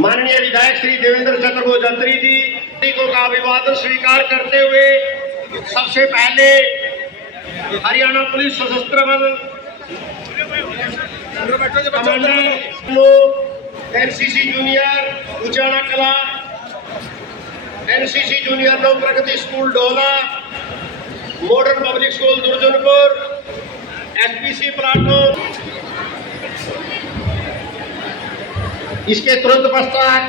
माननीय विधायक श्री देवेंद्र चंद्र जंत्री जी को का अभिवादन स्वीकार करते हुए सबसे पहले हरियाणा पुलिस सशस्त्र बल एनसीसी जूनियर उचाना कला, एनसीसी जूनियर लोक प्रगति स्कूल डोला, modern public school Durjanpur, SPC platoon, इसके तुरंत पश्चात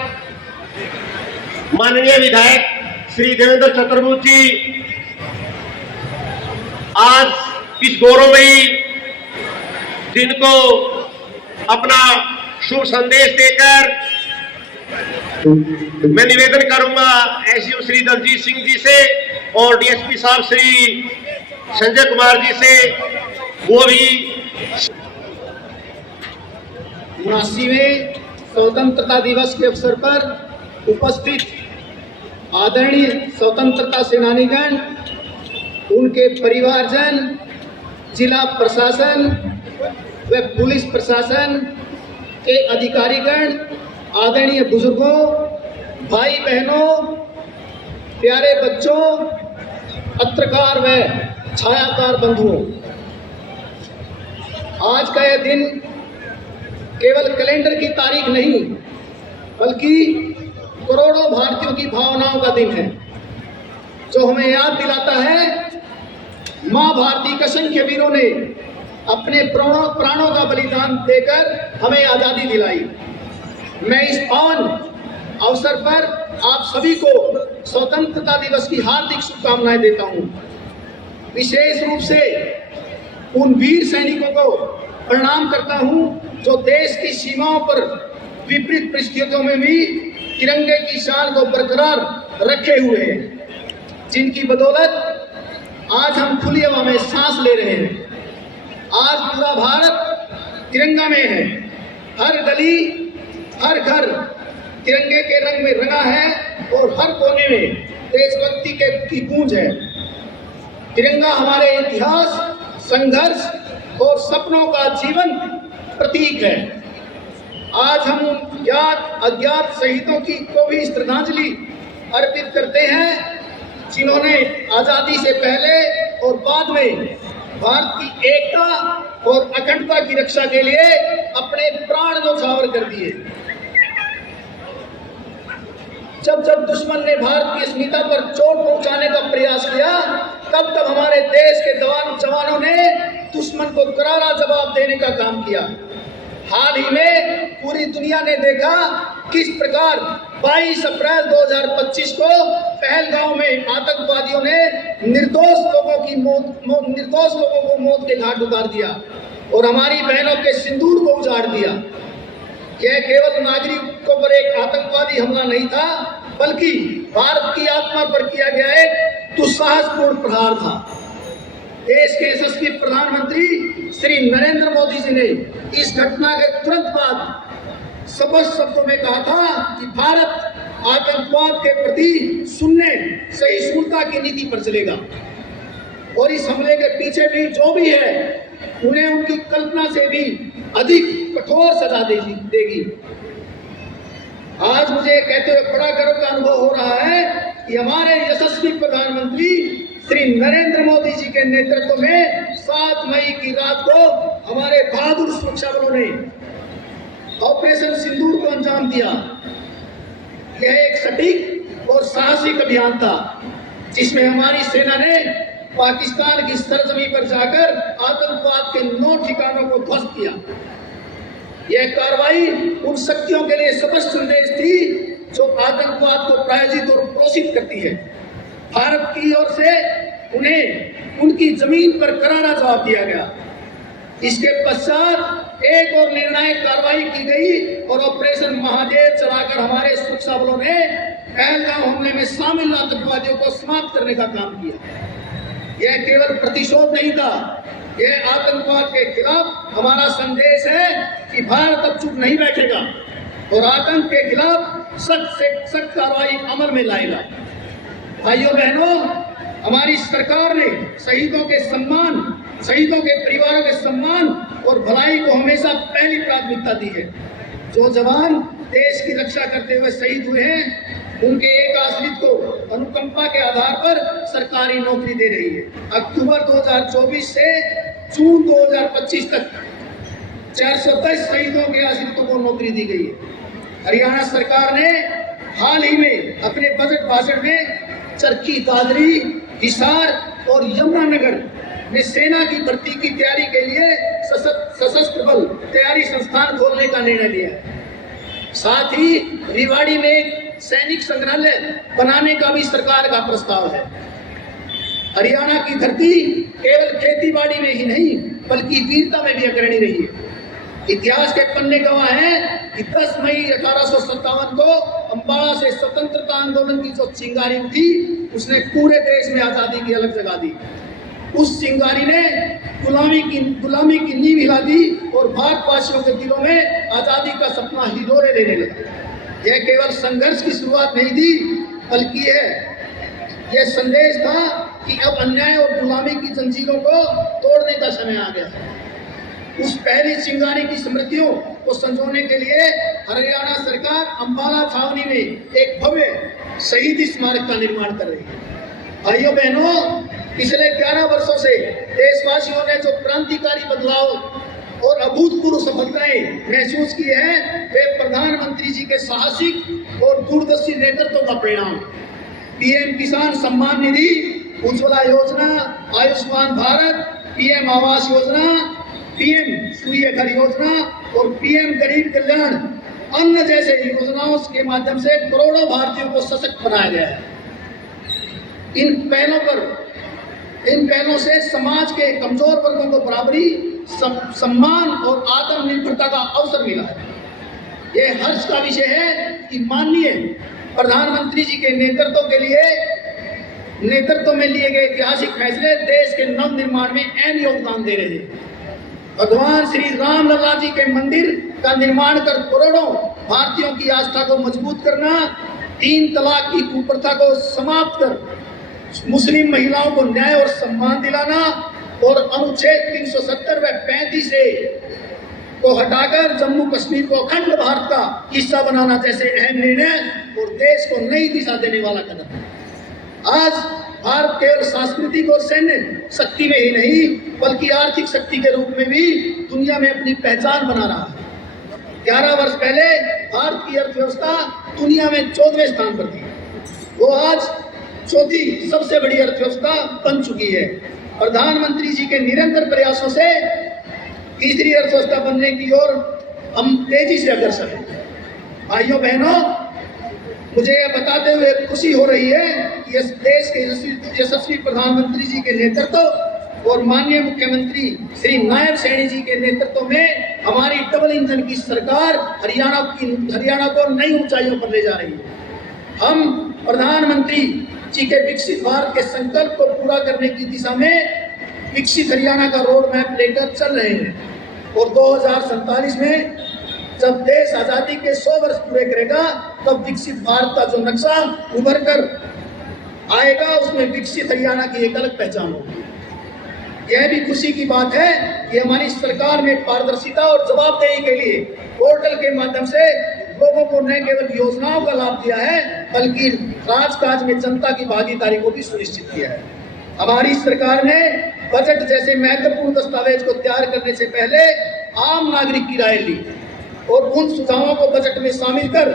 माननीय विधायक श्री देवेंद्र चतुर्वेदी जी आज इस गौरवमयी दिन को अपना शुभ संदेश देकर मैं निवेदन करूंगा एसडीओ श्री दलजीत सिंह जी से और डीएसपी साहब श्री संजय कुमार जी से, वो भी 79वें स्वतंत्रता दिवस के अवसर पर उपस्थित आदरणीय स्वतंत्रता सेनानीगण, उनके परिवारजन, जिला प्रशासन व पुलिस प्रशासन के अधिकारीगण, आदरणीय बुजुर्गों, भाई बहनों, प्यारे बच्चों, पत्रकार व छायाकार बंधुओं, आज का यह दिन केवल कैलेंडर की तारीख नहीं बल्कि करोड़ों भारतीयों की भावनाओं का दिन है, जो हमें याद दिलाता है मां भारती के असंख्य वीरों ने अपने प्राणों का बलिदान देकर हमें आजादी दिलाई। मैं इस पावन अवसर पर आप सभी को स्वतंत्रता दिवस की हार्दिक शुभकामनाएं देता हूं। विशेष रूप से उन वीर सैनिकों को प्रणाम करता हूं जो देश की सीमाओं पर विपरीत परिस्थितियों में भी तिरंगे की शान को बरकरार रखे हुए हैं, जिनकी बदौलत आज हम खुली हवा में सांस ले रहे हैं। आज पूरा भारत तिरंगा में है, हर गली हर घर तिरंगे के रंग में रंगा है और हर कोने में देशभक्ति की गूंज है। तिरंगा हमारे इतिहास, संघर्ष और सपनों का जीवन प्रतीक है। आज हम उन ज्ञात अज्ञात शहीदों को भी श्रद्धांजलि अर्पित करते हैं, जिन्होंने आजादी से पहले और बाद में भारत की एकता और अखंडता की रक्षा के लिए अपने प्राण न्यौछावर कर दिए। जब जब दुश्मन ने भारत की अस्मिता पर चोट पहुंचाने का प्रयास किया, तब तब हमारे देश के जवानों ने दुश्मन को करारा जवाब देने का काम किया। हाल ही में पूरी दुनिया ने देखा किस प्रकार 22 अप्रैल 2025 को पहलगांव में आतंकवादियों ने निर्दोष लोगों को मौत के घाट उतार दिया और हमारी बहनों के सिंदूर को उजाड़ दिया। यह केवल नागरिकों पर एक आतंकवादी हमला नहीं था, बल्कि भारत की आत्मा पर किया गया एक दुस्साहसपूर्ण प्रहार था। देश के यशस्वी प्रधानमंत्री श्री नरेंद्र मोदी जी ने इस घटना के तुरंत बाद स्पष्ट शब्दों में कहा था कि भारत आतंकवाद के प्रति शून्य सहिष्णुता की नीति पर चलेगा और इस हमले के पीछे भी जो भी है उन्हें उनकी कल्पना से भी अधिक कठोर सजा देगी। आज मुझे कहते हुए बड़ा गर्व का अनुभव हो रहा है कि हमारे यशस्वी प्रधानमंत्री श्री नरेंद्र मोदी जी के नेतृत्व में 7 मई की रात को हमारे बहादुर सुरक्षा बलों ने ऑपरेशन सिंदूर को अंजाम दिया। यह एक सटीक और साहसिक अभियान था, जिसमें हमारी सेना ने पाकिस्तान की सरजमी पर जाकर आतंकवाद के 9 ठिकानों को ध्वस्त किया। यह कार्रवाई उन शक्तियों के लिए स्पष्ट संदेश थी जो आतंकवाद को प्रायोजित और प्रोत्साहित करती है। भारत की ओर से उन्हें उनकी जमीन पर करारा जवाब दिया गया। इसके पश्चात एक और निर्णायक कार्रवाई की गई और ऑपरेशन महादेव चलाकर हमारे सुरक्षा बलों ने पहलगांव हमले में शामिल आतंकवादियों को समाप्त करने का काम किया। यह केवल प्रतिशोध नहीं था, यह आतंकवाद के खिलाफ हमारा संदेश है कि भारत अब चुप नहीं बैठेगा और आतंक के खिलाफ सख्त से सख्त कार्रवाई अमल में लाएगा। भाइयों बहनों, हमारी सरकार ने शहीदों के सम्मान, शहीदों के परिवारों के सम्मान और भलाई को हमेशा पहली प्राथमिकता दी है। जो जवान देश की रक्षा करते हुए शहीद हुए हैं, उनके एक आश्रित को अनुकंपा के आधार पर सरकारी नौकरी दे रही है। अक्टूबर 2024 से जून 2025 तक 410 शहीदों के आश्रितों को नौकरी दी गई है। हरियाणा सरकार ने हाल ही में अपने बजट भाषण में चरखी दादरी, हिसार और यमुनानगर में सेना की भर्ती की तैयारी के लिए सशस्त्र बल तैयारी संस्थान खोलने का निर्णय लिया है। साथ ही रेवाड़ी में सैनिक संग्रहालय बनाने का भी सरकार का प्रस्ताव है। हरियाणा की धरती केवल खेती-बाड़ी में ही नहीं बल्कि वीरता में भी अग्रणी रही है। इतिहास के पन्ने गवाह हैं कि 10 मई 1857 को अम्बाला से स्वतंत्रता आंदोलन की जो चिंगारी उठी, उसने पूरे देश में आजादी की अलग जगा दी। उस चिंगारी ने गुलामी की नींव हिला दी और भारतवासियों के दिलों में आजादी का सपना हिलोरे लेने लगा। यह केवल संघर्ष की शुरुआत नहीं थी, बल्कि यह संदेश था कि अब अन्याय और गुलामी की जंजीरों को तोड़ने का समय आ गया है। उस पहली चिंगारी की स्मृतियों को संजोने के लिए हरियाणा सरकार अम्बाला छावनी में एक भव्य शहीद स्मारक का निर्माण कर रही है। भाइयों बहनों, पिछले 11 वर्षों से देशवासियों ने जो क्रांतिकारी बदलाव और अभूतपूर्व सफलताएं महसूस की है, वे प्रधानमंत्री जी के साहसिक और दूरदर्शी नेतृत्व का परिणाम। पीएम किसान सम्मान निधि, उज्ज्वला योजना, आयुष्मान भारत, पीएम आवास योजना, पीएम सूर्य घर योजना और पीएम गरीब कल्याण अन्न जैसे योजनाओं के माध्यम से करोड़ों भारतीयों को सशक्त बनाया गया है। इन पहलों से समाज के कमजोर वर्गों को बराबरी, सम्मान और आत्मनिर्भरता का अवसर मिला है। यह हर्ष का विषय है कि माननीय प्रधानमंत्री जी के नेतृत्व में लिए गए ऐतिहासिक फैसले देश के नव निर्माण में अहम योगदान दे रहे हैं। भगवान श्री राम लला जी के मंदिर का निर्माण कर करोड़ों भारतीयों की आस्था को मजबूत करना, 3 तलाक की कुप्रथा को समाप्त कर मुस्लिम महिलाओं को न्याय और सम्मान दिलाना और अनुच्छेद 370 व 35 को हटाकर जम्मू कश्मीर को अखंड भारत का हिस्सा बनाना जैसे अहम निर्णय और देश को नई दिशा देने वाला कदम है। आज भारत केवल सांस्कृतिक और सैन्य शक्ति में ही नहीं बल्कि आर्थिक शक्ति के रूप में भी दुनिया में अपनी पहचान बना रहा है। 11 वर्ष पहले भारत की अर्थव्यवस्था दुनिया में 14वें स्थान पर थी, वो आज चौथी सबसे बड़ी अर्थव्यवस्था बन चुकी है। प्रधानमंत्री जी के निरंतर प्रयासों से तीसरी अर्थव्यवस्था बनने की ओर हम तेजी से अग्रसर हैं। भाइयों बहनों, मुझे यह बताते हुए खुशी हो रही है कि इस देश के यशस्वी प्रधानमंत्री जी के नेतृत्व और माननीय मुख्यमंत्री श्री नायब सैनी जी के नेतृत्व में हमारी डबल इंजन की सरकार हरियाणा को नई ऊंचाइयों पर ले जा रही है। हम प्रधानमंत्री जी के विकसित भारत के संकल्प को पूरा करने की दिशा में विकसित हरियाणा का रोड मैप लेकर चल रहे हैं और 2047 में जब देश आजादी के 100 वर्ष पूरे करेगा, तब विकसित भारत का जो नक्शा उभर कर आएगा, उसमें विकसित हरियाणा की एक अलग पहचान होगी। यह भी खुशी की बात है कि हमारी सरकार ने पारदर्शिता और जवाबदेही के लिए पोर्टल के माध्यम से लोगों को न केवल योजनाओं का लाभ दिया है बल्कि राजकाज में जनता की भागीदारी को भी सुनिश्चित किया है। हमारी सरकार ने बजट जैसे महत्वपूर्ण दस्तावेज को तैयार करने से पहले आम नागरिक की राय ली और उन सुझावों को बजट में शामिल कर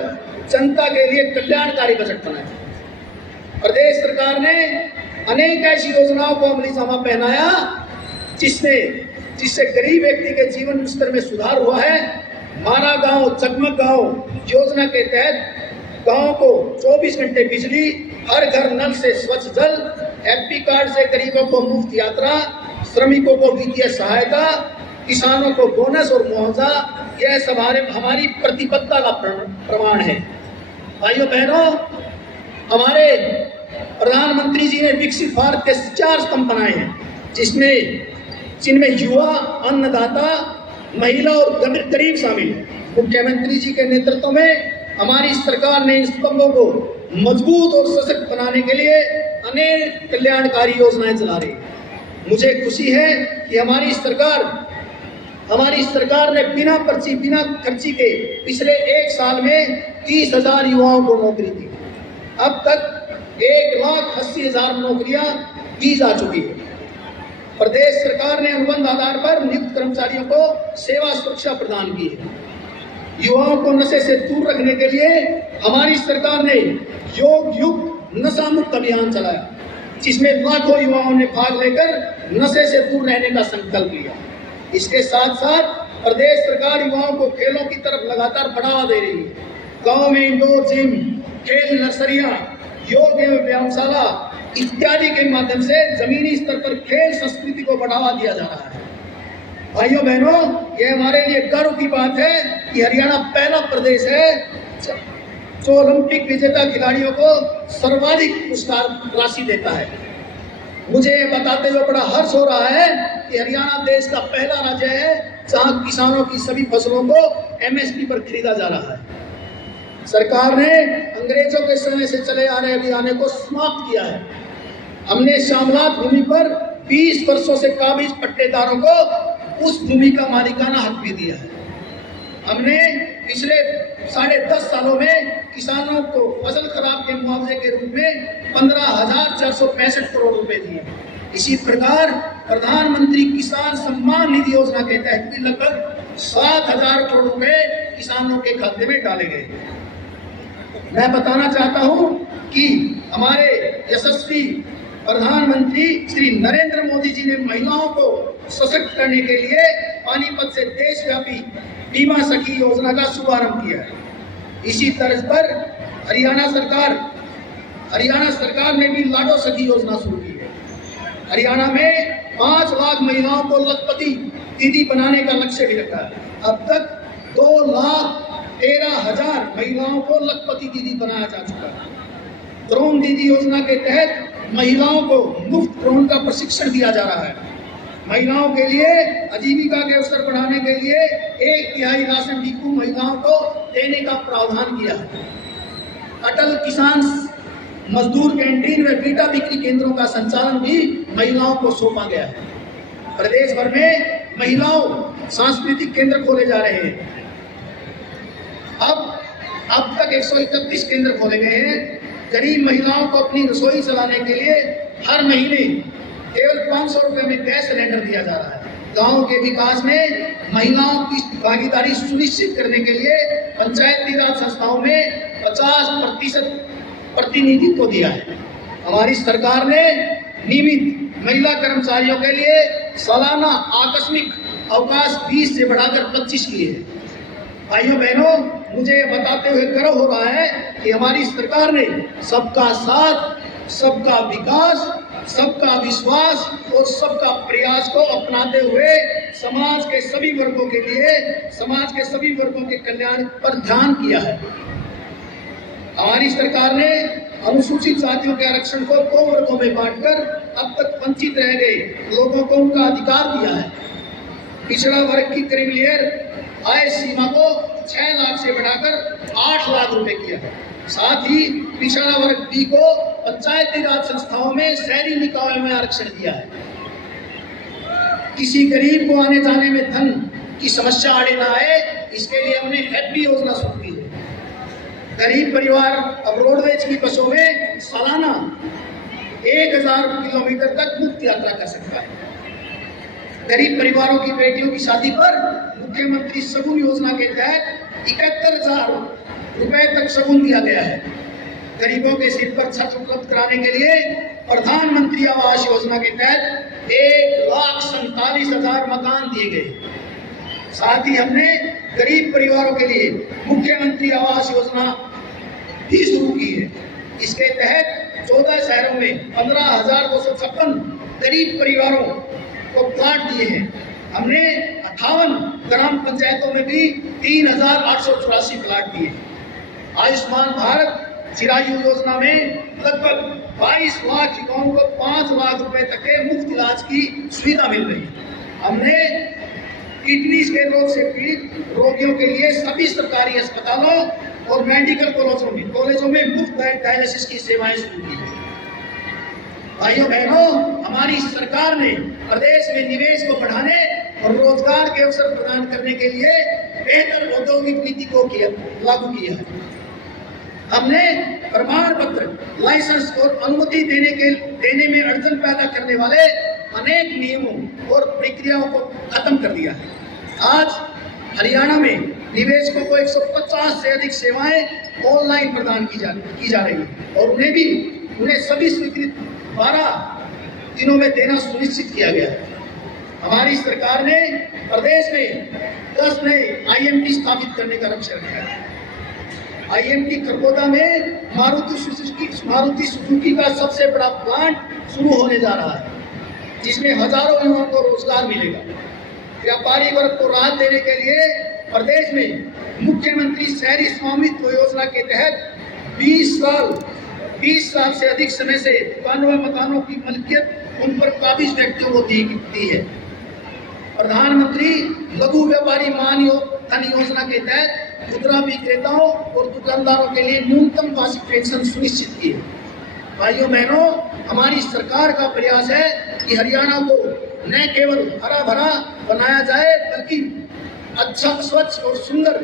जनता के लिए कल्याणकारी बजट बनाया। प्रदेश सरकार ने अनेक ऐसी योजनाओं को अमली जामा पहनाया जिससे गरीब व्यक्ति के जीवन स्तर में सुधार हुआ है। माना गांव जगमग गांव योजना के तहत गांव को 24 घंटे बिजली, हर घर नल से स्वच्छ जल, एमपी कार्ड से गरीबों को मुफ्त यात्रा, श्रमिकों को वित्तीय सहायता, किसानों को बोनस और मुआवजा, यह सब हमारी प्रतिबद्धता का प्रमाण है। भाइयों बहनों, हमारे प्रधानमंत्री जी ने विकसित भारत के 4 स्तंभ बनाए हैं जिनमें युवा, अन्नदाता, महिला और गरीब शामिल है। मुख्यमंत्री जी के नेतृत्व में हमारी सरकार ने इन स्तंभों को मजबूत और सशक्त बनाने के लिए अनेक कल्याणकारी योजनाएं चला रही है। मुझे खुशी है कि हमारी सरकार हमारी सरकार ने बिना खर्ची के पिछले 1 साल में 30,000 युवाओं को नौकरी दी। अब तक 1,80,000 नौकरियां दी जा चुकी है। प्रदेश सरकार ने अनुबंध आधार पर नियुक्त कर्मचारियों को सेवा सुरक्षा प्रदान की है। युवाओं को नशे से दूर रखने के लिए हमारी सरकार ने योग युक्त नशा मुक्त अभियान चलाया, जिसमें लाखों युवाओं ने भाग लेकर नशे से दूर रहने का संकल्प लिया। इसके साथ साथ प्रदेश सरकार युवाओं को खेलों की तरफ लगातार बढ़ावा दे रही है। गांव में इंडोर जिम, खेल नर्सरियां, योग एवं व्यायामशाला इत्यादि के माध्यम से जमीनी स्तर पर खेल संस्कृति को बढ़ावा दिया जा रहा है। भाइयों बहनों, ये हमारे लिए गर्व की बात है कि हरियाणा पहला प्रदेश है जो ओलंपिक विजेता खिलाड़ियों को सर्वाधिक पुरस्कार राशि देता है। मुझे ये बताते हुए बड़ा हर्ष हो रहा है कि हरियाणा देश का पहला राज्य है जहां किसानों की सभी फसलों को एमएसपी पर खरीदा जा रहा है। सरकार ने अंग्रेजों के समय से चले आ रहे अभियान को समाप्त किया है। हमने शामलात भूमि पर 20 वर्षों से काबिज पट्टेदारों को उस भूमि का मालिकाना हक भी दिया है। हमने पिछले 10.5 सालों में किसानों को फसल खराब के मुआवजे के रूप में 15,465 करोड़ रुपए दिए। इसी प्रकार प्रधानमंत्री किसान सम्मान निधि योजना के तहत भी लगभग 7,000 करोड़ रुपए किसानों के खाते में डाले गए। मैं बताना चाहता हूं कि हमारे यशस्वी प्रधानमंत्री श्री नरेंद्र मोदी जी ने महिलाओं को सशक्त करने के लिए पानीपत से देशव्यापी बीमा सखी योजना का शुभारंभ किया है। इसी तर्ज पर हरियाणा सरकार ने भी लाडो सखी योजना शुरू की है। हरियाणा में 5 लाख महिलाओं को लखपति दीदी बनाने का लक्ष्य भी रखा है। अब तक 2,13,000 महिलाओं को लखपति दीदी बनाया जा चुका है। ड्रोन दीदी योजना के तहत महिलाओं को मुफ्त ड्रोन का प्रशिक्षण दिया जा रहा है। महिलाओं के लिए आजीविका के अवसर बढ़ाने के लिए 1/3 राशन डिपो महिलाओं को देने का प्रावधान किया है। अटल किसान मजदूर कैंटीन व बीटा बिक्री केंद्रों का संचालन भी महिलाओं को सौंपा गया है। प्रदेश भर में महिलाओं सांस्कृतिक केंद्र खोले जा रहे हैं। अब तक 131 केंद्र खोले गए हैं। गरीब महिलाओं को अपनी रसोई चलाने के लिए हर महीने केवल 500 रुपए में गैस सिलेंडर दिया जा रहा है। गांव के विकास में महिलाओं की भागीदारी सुनिश्चित करने के लिए पंचायती राज संस्थाओं में 50% प्रतिनिधित्व दिया है। हमारी सरकार ने नियमित महिला कर्मचारियों के लिए सालाना आकस्मिक अवकाश 20 से बढ़ाकर 25 किए हैं। भाइयों बहनों, मुझे बताते हुए गर्व हो रहा है कि हमारी सरकार ने सबका साथ, सबका विकास, सबका विश्वास और सबका प्रयास को अपनाते हुए समाज के सभी वर्गों के कल्याण पर ध्यान किया है। हमारी सरकार ने अनुसूचित जातियों के आरक्षण को 2 वर्गों में बांटकर अब तक वंचित रह गए लोगों को उनका अधिकार दिया है। पिछड़ा वर्ग की क्रीमिलियर आय सीमा को 6 लाख से बढ़ाकर 8 लाख रुपए किया है। साथ ही पिछड़ा वर्ग बी को पंचायती राज संस्थाओं में शहरी निकायों में आरक्षण दिया है। किसी गरीब को आने जाने में धन की समस्या आड़े ना आए, इसके लिए हमने हैप्पी योजना शुरू की है। गरीब परिवार अब रोडवेज की बसों में सालाना 1,000 किलोमीटर तक मुफ्त यात्रा कर सकता है। गरीब परिवारों की बेटियों की शादी पर मुख्यमंत्री शगुन योजना के तहत 71,000 रुपए तक शगुन दिया गया है। गरीबों के सिर पर छत उपलब्ध कराने के लिए प्रधानमंत्री आवास योजना के तहत 1,47,000 मकान दिए गए। साथ ही हमने गरीब परिवारों के लिए मुख्यमंत्री आवास योजना भी शुरू की है। इसके तहत 14 शहरों में 15,256 गरीब परिवारों को प्लाट दिए हैं। हमने 58 ग्राम पंचायतों में भी 3,884 प्लाट दिए। आयुष्मान भारत चिरायु योजना में लगभग 22 लाख युवाओं को 5 लाख रुपए तक के मुफ्त इलाज की सुविधा मिल रही है। हमने किडनी के रोग से पीड़ित रोगियों के लिए सभी सरकारी अस्पतालों और मेडिकल कॉलेजों में मुफ्त डायलिसिस की सेवाएं शुरू की है। भाइयों बहनों, हमारी सरकार ने प्रदेश में निवेश को बढ़ाने और रोजगार के अवसर प्रदान करने के लिए बेहतर औद्योगिक नीति को लागू किया है। हमने प्रमाण पत्र, लाइसेंस और अनुमति देने में अड़चन पैदा करने वाले अनेक नियमों और प्रक्रियाओं को खत्म कर दिया है। आज हरियाणा में निवेशकों को 150 से अधिक सेवाएं ऑनलाइन प्रदान की जा रही है और उन्हें सभी स्वीकृत 12 दिनों में देना सुनिश्चित किया गया है। हमारी सरकार ने प्रदेश में 10 नए IMT स्थापित करने का लक्ष्य रखा है। IMT खरगोदा में मारुति सुजुकी का सबसे बड़ा प्लांट शुरू होने जा रहा है, जिसमें हजारों युवाओं को रोजगार मिलेगा। व्यापारी वर्ग को राहत देने के लिए प्रदेश में मुख्यमंत्री शहरी स्वामित्व योजना के तहत 20 साल से अधिक समय से दुकानों व मकानों की मलकियत उन पर काबिज व्यक्तियों को दी है। प्रधानमंत्री लघु व्यापारी मान धन योजना के तहत खुदरा विक्रेताओं और दुकानदारों के लिए न्यूनतम वार्षिक पेंशन सुनिश्चित की है। भाइयों बहनों, हमारी सरकार का प्रयास है कि हरियाणा को न केवल हरा भरा बनाया जाए बल्कि अच्छा, स्वच्छ और सुंदर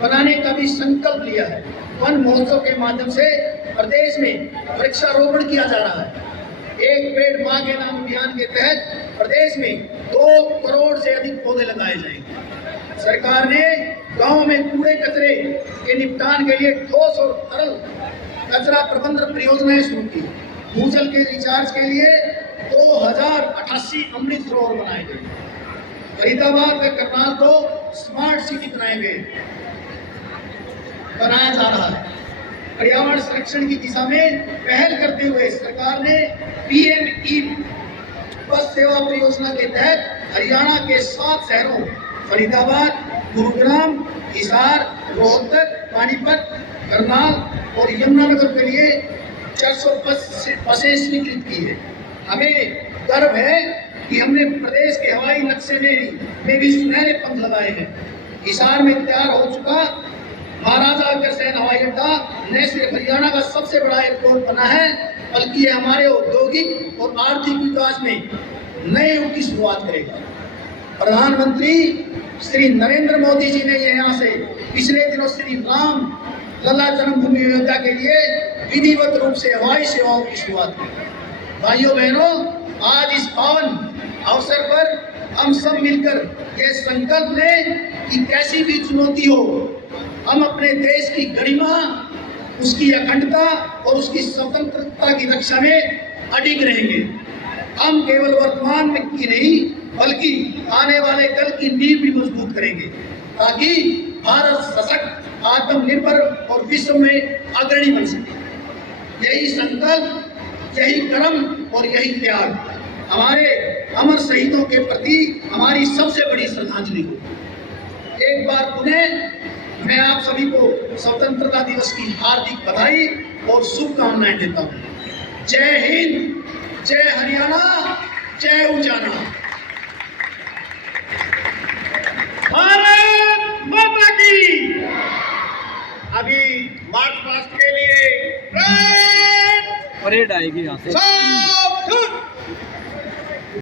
बनाने का भी संकल्प लिया है। वन महोत्सव के माध्यम से प्रदेश में वृक्षारोपण किया जा रहा है। एक पेड़ मां के नाम अभियान के तहत प्रदेश में 2 करोड़ से अधिक पौधे लगाए जाएंगे। सरकार ने गांव में कूड़े कचरे के निपटान के लिए ठोस और तरल कचरा प्रबंधन परियोजनाएं शुरू की। भूजल के रिचार्ज के लिए 2088 अमृत सरोवर बनाए गए। फरीदाबाद व करनाल को स्मार्ट सिटी बनाया जा रहा है। पर्यावरण संरक्षण की दिशा में पहल करते हुए सरकार ने PM-E बस सेवा परियोजना के तहत हरियाणा के 7 शहरों फरीदाबाद, गुरुग्राम, हिसार, रोहतक, पानीपत, करनाल और यमुनानगर के लिए 400 बसें स्वीकृत की है। हमें गर्व है कि हमने प्रदेश के हवाई नक्शे में भी सुनहरे पंख लगाए हैं। हिसार में तैयार हो चुका महाराजा अग्रसेन हवाई अड्डा न सिर्फ हरियाणा का सबसे बड़ा एयरपोर्ट बना है, बल्कि ये हमारे औद्योगिक और आर्थिक विकास में नए युग की शुरुआत करेगा। प्रधानमंत्री श्री नरेंद्र मोदी जी ने यहाँ से पिछले दिनों श्री राम लला जन्मभूमि अयोध्या के लिए विधिवत रूप से हवाई सेवाओं की शुरुआत की। भाइयों बहनों, आज इस पावन अवसर पर हम सब मिलकर यह संकल्प लें कि कैसी भी चुनौती हो, हम अपने देश की गरिमा, उसकी अखंडता और उसकी स्वतंत्रता की रक्षा में अडिग रहेंगे। हम केवल वर्तमान में की नहीं बल्कि आने वाले कल की नींव भी मजबूत करेंगे, ताकि भारत सशक्त, आत्मनिर्भर और विश्व में अग्रणी बन सके। यही संकल्प, यही कर्म और यही त्याग हमारे अमर शहीदों के प्रति हमारी सबसे बड़ी श्रद्धांजलि हो। एक बार पुनः मैं आप सभी को स्वतंत्रता दिवस की हार्दिक बधाई और शुभकामनाएं देता हूँ। जय हिंद, जय हरियाणा, जय उजाला। भारत माता की। अभी मार्च पास्ट के लिए परेड आएगी यहाँ से।